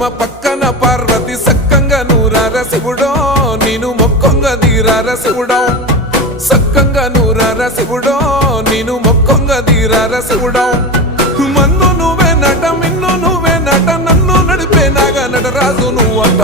పరశురామ పక్కన పార్వతి సక్కంగా నూరార శివుడో నేను మొక్కంగా తీరార శివుడో సక్కంగా నూరార శివుడో నేను మొక్కంగా తీరార శివుడో మన్ను నువ్వే నట మిన్ను నువ్వే నట నన్ను నడిపే నాగా నటరాజు నువ్వు అంట